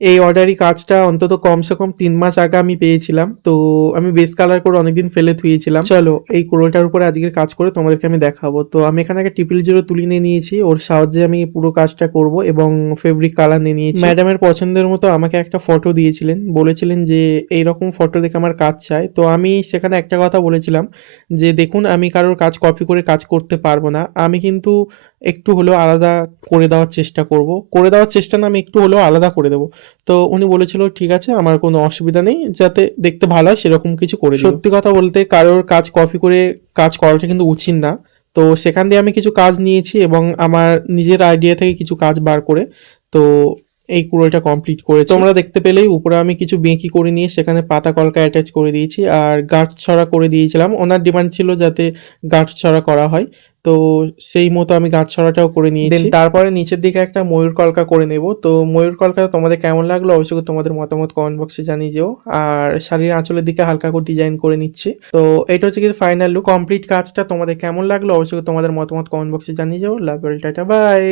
এই অর্ডারি কাজটা অন্তত কমসে কম ৩ মাস আগে আমি পেয়েছিলাম। তো আমি বেস কালার করে অনেকদিন ফেলে থুয়েছিলাম। চলো এই কুড়োলটার উপরে আজকের কাজ করে তোমাদেরকে আমি দেখাবো। তো আমি এখানে একটা ট্রিপল জিরো তুলি নিয়ে নিয়েছি। ওর সাহায্যে আমি পুরো কাজটা করব এবং ফেব্রিক কালার নিয়ে নিয়েছি। ম্যাডামের পছন্দের মতো আমাকে একটা ফটো দিয়েছিলেন। বলেছিলেন যে এইরকম ফটো দেখে আমার কাজ চাই। তো আমি সেখানে একটা কথা বলেছিলাম যে দেখুন আমি কারোর কাজ কপি করে কাজ করতে পারবো না। আমি কিন্তু একটু হলেও আলাদা করে দেওয়ার চেষ্টা করব। করে দেওয়ার চেষ্টা না, আমি একটু হলেও আলাদা করে দেবো। তো উনি বলেছিল ঠিক আছে, আমার কোনো অসুবিধা নেই, যাতে দেখতে ভালো হয় সেরকম কিছু করে দিও। সত্যি কথা বলতে কারোর কাজ কপি করে কাজ করাটা কিন্তু উচিত না। তো সেখান দিয়ে আমি কিছু কাজ নিয়েছি এবং আমার নিজের আইডিয়া থেকে কিছু কাজ বার করে তো এই কুড়োলটা কমপ্লিট করেছি। তোমরা দেখতে পেলেই উপরে আমি কিছু বেঁকি করে নিয়ে সেখানে পাতা কলকা অ্যাটাচ করে দিয়েছি আর গাঁট ছড়া করে দিয়েছিলাম। ওনার ডিমান্ড ছিল যাতে গাঁট ছড়া করা হয়। তো সেই মতো আমি গাঁট ছড়াটাও করে নিয়েছি। তারপরে নিচের দিকে একটা ময়ূর কলকা করে নেব। তো ময়ূর কলকা তোমাদের কেমন লাগলো অবশ্যই তোমাদের মতামত কমেন্ট বক্সে জানিয়ে যেও। আর শাড়ির আঁচলের দিকে হালকা করে ডিজাইন করে নিচ্ছি। তো এটা হচ্ছে কি ফাইনাল লুক। কমপ্লিট কাজটা তোমাদের কেমন লাগলো অবশ্যই তোমাদের মতামত কমেন্ট বক্সে জানিয়ে যেও। Love you all, tata by.